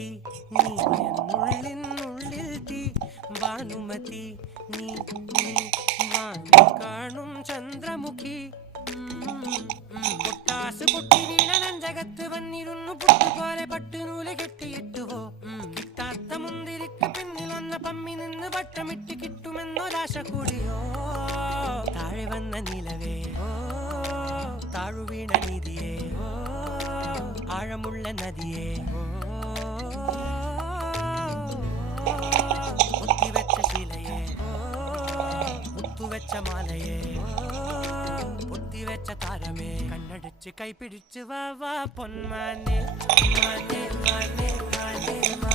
തീ നീ എന്നുള്ളിനുള്ളിൽ തീ ഭാനുമതി നീ നീ വാനിൽ കാണും ചന്ദ്രമുഖി പൊട്ടാസ് പൊട്ടി വീണ നെഞ്ചകത്ത് വന്നിരുന്നു പുട്ടുപോലെ പട്ടുനൂല് കെട്ടിയിട്ടുവോ കിട്ടാത്ത മുന്തിരിക്ക് പിന്നിൽ വന്ന പമ്മി നിന്ന് വട്ടമിട്ട് കിട്ടുമെന്നൊരാശ കൂടിയോ താഴെ വന്ന നിലവേ താഴു വീണ നിധിയേ ആഴമുള്ള നദിയേ ഒത്തിവെച്ച ശിലയേ മുത്തുവെച്ച മാലയേ പൊത്തിവെച്ച താരമേ കണ്ണടിച്ച് കൈപിടിച്ച് വാ വാ പൊന്മാനെ മാനേ മാനേ മാനേ മാ